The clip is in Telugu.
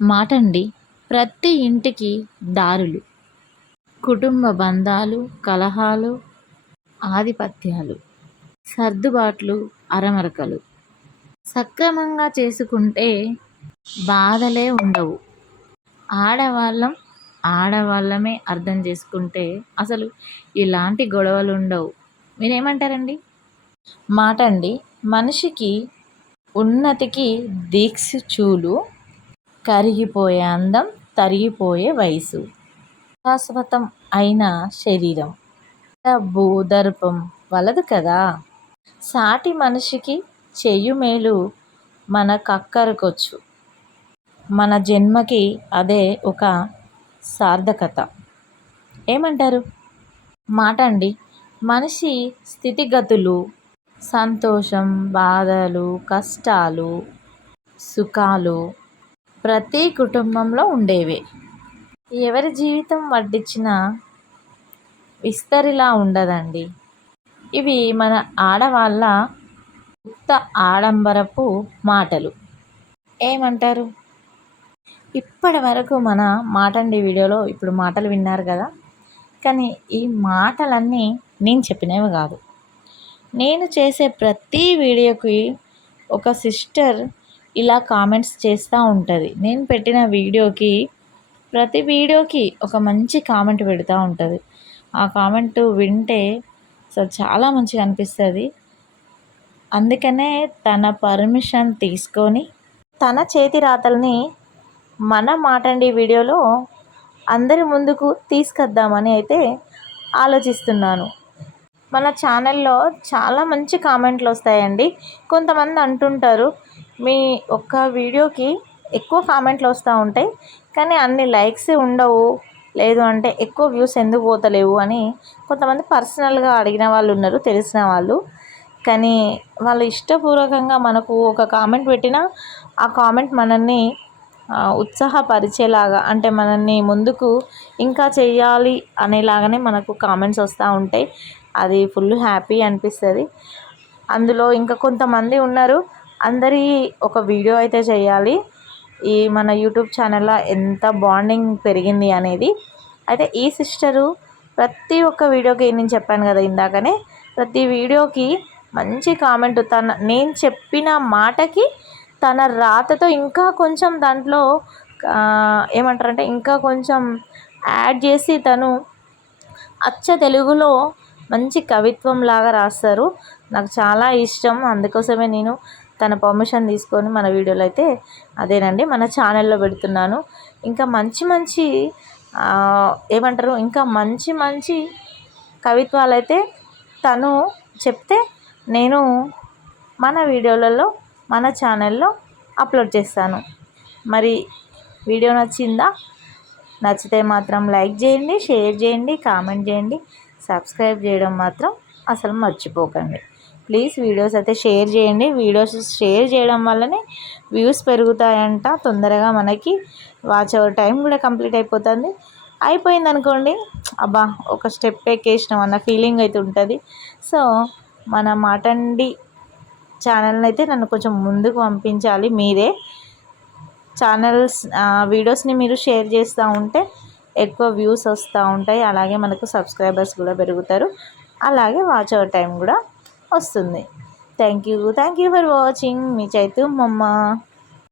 మాటండి ప్రతి ఇంటికి దారులు, కుటుంబ బంధాలు, కలహాలు, ఆధిపత్యాలు, సర్దుబాట్లు, అరమరకలు. సక్రమంగా చేసుకుంటే బాధలే ఉండవు. ఆడవాళ్ళం ఆడవాళ్ళమే అర్థం చేసుకుంటే అసలు ఇలాంటి గొడవలు ఉండవు. మీరేమంటారండి? మాటండి మనిషికి ఉన్నతికి దీక్షచూలు, కరిగిపోయే అందం, తరిగిపోయే వయసు, శాశ్వతం అయిన శరీరం, డబ్బు దర్పం వలదు కదా. సాటి మనిషికి చెయ్యుమేలు మన కక్కరకొచ్చు, మన జన్మకి అదే ఒక సార్థకత. ఏమంటారు? మాటండి మనిషి స్థితిగతులు, సంతోషం, బాధలు, కష్టాలు, సుఖాలు ప్రతి కుటుంబంలో ఉండేవే. ఎవరి జీవితం వడ్డించిన విస్తరిలా ఉండదండి. ఇవి మన ఆడవాళ్ళ ఉత్త ఆడంబరపు మాటలు. ఏమంటారు? ఇప్పటి వరకు మన మాటండి వీడియోలో ఇప్పుడు మాటలు విన్నారు కదా. కానీ ఈ మాటలన్నీ నేను చెప్పినవి కాదు. నేను చేసే ప్రతి వీడియోకి ఒక సిస్టర్ ఇలా కామెంట్స్ చేస్తూ ఉంటుంది. నేను పెట్టిన వీడియోకి ప్రతి వీడియోకి ఒక మంచి కామెంట్ పెడుతూ ఉంటుంది. ఆ కామెంట్ వింటే అసలు చాలా మంచిగా అనిపిస్తుంది. అందుకనే తన పర్మిషన్ తీసుకొని తన చేతి రాతల్ని మన మాటండి వీడియోలో అందరి ముందుకు తీసుకొద్దామని అయితే ఆలోచిస్తున్నాను. మన ఛానల్లో చాలా మంచి కామెంట్లు వస్తాయండి. కొంతమంది అంటుంటారు, మీ ఒక్క వీడియోకి ఎక్కువ కామెంట్లు వస్తూ ఉంటాయి కానీ అన్ని లైక్స్ ఉండవు, లేదు అంటే ఎక్కువ వ్యూస్ ఎందుకు పోతలేవు అని కొంతమంది పర్సనల్గా అడిగిన వాళ్ళు ఉన్నారు, తెలిసిన వాళ్ళు. కానీ వాళ్ళు ఇష్టపూర్వకంగా మనకు ఒక కామెంట్ పెట్టినా ఆ కామెంట్ మనల్ని ఉత్సాహపరిచేలాగా, అంటే మనల్ని ముందుకు ఇంకా చెయ్యాలి అనేలాగానే మనకు కామెంట్స్ వస్తూ ఉంటాయి. అది ఫుల్ హ్యాపీ అనిపిస్తుంది. అందులో ఇంకా కొంతమంది ఉన్నారు, అందరి ఒక వీడియో అయితే చేయాలి, ఈ మన యూట్యూబ్ ఛానల్లో ఎంత బాండింగ్ పెరిగింది అనేది. అయితే ఈ సిస్టరు ప్రతి ఒక్క వీడియోకి, నేను చెప్పాను కదా ఇందాకనే, ప్రతి వీడియోకి మంచి కామెంట్, నేను చెప్పిన మాటకి తన రాతతో ఇంకా కొంచెం దాంట్లో ఏమంటారంటే ఇంకా కొంచెం యాడ్ చేసి తను అచ్చ తెలుగులో మంచి కవిత్వం లాగా రాస్తారు. నాకు చాలా ఇష్టం. అందుకోసమే నేను తన పర్మిషన్ తీసుకొని మన వీడియోలో అయితే అదేనండి మన ఛానల్లో పెడుతున్నాను. ఇంకా మంచి మంచి ఏమంటారు, ఇంకా మంచి మంచి కవిత్వాలు అయితే తను చెప్తే నేను మన వీడియోలలో మన ఛానల్లో అప్లోడ్ చేస్తాను. మరి వీడియో నచ్చిందా? నచ్చితే మాత్రం లైక్ చేయండి, షేర్ చేయండి, కామెంట్ చేయండి, సబ్స్క్రైబ్ చేయడం మాత్రం అసలు మర్చిపోకండి. ప్లీజ్ వీడియోస్ అయితే షేర్ చేయండి. వీడియోస్ షేర్ చేయడం వల్లనే వ్యూస్ పెరుగుతాయంట. తొందరగా మనకి వాచ్ అవర్ టైం కూడా కంప్లీట్ అయిపోతుంది. అయిపోయింది అనుకోండి, అబ్బా ఒక స్టెప్ ఎక్కేసినాం అన్న ఫీలింగ్ అయితే ఉంటుంది. సో మన మాటండి ఛానల్ని అయితే నన్ను కొంచెం ముందుకు పంపించాలి మీరే. ఛానల్స్ వీడియోస్ని మీరు షేర్ చేస్తూ ఉంటే ఎక్కువ వ్యూస్ వస్తూ ఉంటాయి. అలాగే మనకు సబ్స్క్రైబర్స్ కూడా పెరుగుతారు. అలాగే వాచ్ అవర్ టైం కూడా వస్తుంది. Thank you for watching. మీ చైతు మమ్మ.